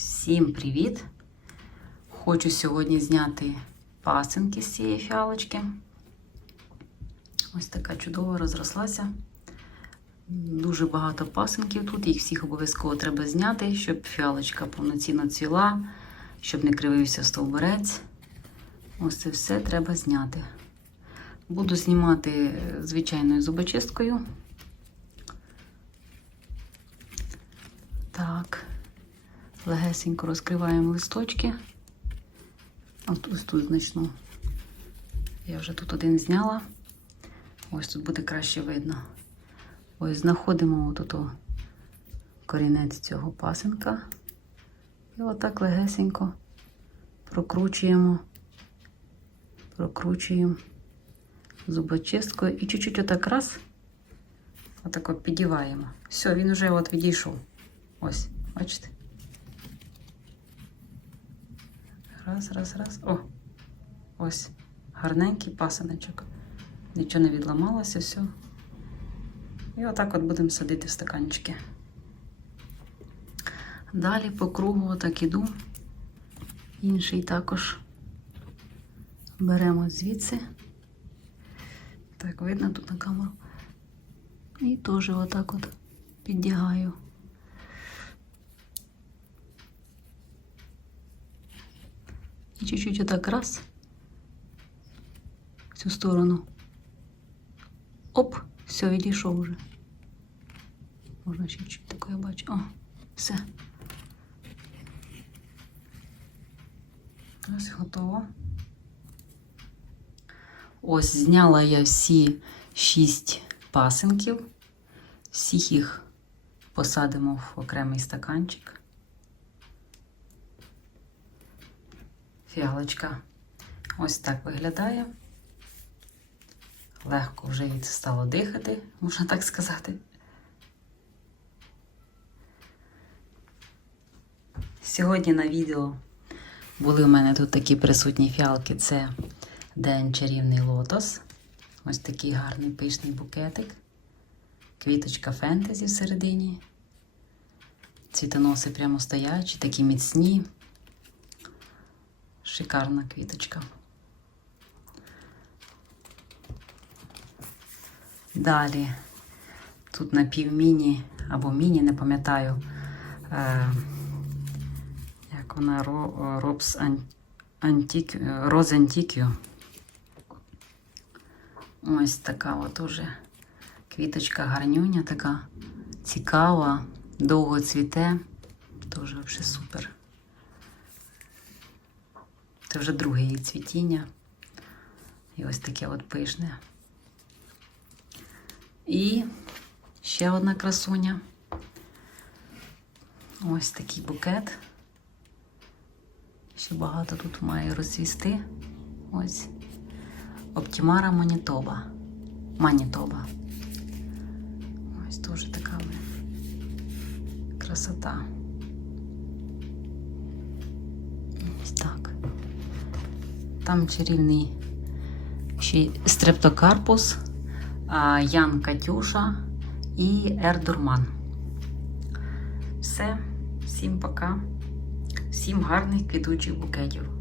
Всім привіт! Хочу сьогодні зняти пасинки з цієї фіалочки. Ось така чудова розрослася. Дуже багато пасинків тут, їх всіх обов'язково треба зняти, щоб фіалочка повноцінно цвіла, щоб не кривився стовбурець. Ось це все треба зняти. Буду знімати е, звичайною зубочисткою. Так, легесенько розкриваємо листочки. От ось тут значну. Я вже тут один зняла. Ось тут буде краще видно. Ось знаходимо отут о корінець цього пасенка. І отак легесенько прокручуємо, прокручуємо зубочисткою і чуть-чуть отак раз, отак от підіваємо. Все, він вже от відійшов. Ось, бачите? Раз, раз, раз. О! Ось. Гарненький пасаночок. Нічого не відламалося, все. І отак от будемо садити в стаканчики. Далі по кругу отак іду. Інший також беремо звідси. Так, видно тут на камеру. І теж отак от піддягаю. І чуть-чуть отак раз в цю сторону. Оп, все, відійшов вже. Можна ще чуть таке бачу. О, все. Ось готово. Ось зняла я всі шість пасинків. Всіх їх посадимо в окремий стаканчик. Фіалочка ось так виглядає. Легко вже від стало дихати, можна так сказати. Сьогодні на відео були у мене тут такі присутні фіалки. Це День чарівний лотос. Ось такий гарний пишний букетик. Квіточка фентезі всередині. Цвітоноси прямо стоячі, такі міцні. Шикарна квіточка. Далі тут на півміні або міні, не пам'ятаю, е, як вона Робс Антік, Роз Антікю. Ось така от уже квіточка гарнюня, така цікава, довго цвіте. Дуже взагалі супер. Це вже друге її цвітіння. І ось таке от пишне. І ще одна красуня. Ось такий букет. Ще багато тут має розцвісти. Ось. Оптімара Манітоба. Манітоба. Ось дуже така красота. Ось так. Там чарівний ще стрептокарпус, Ян Катюша і Ердурман. Все, всім пока, всім гарних квітучих букетів.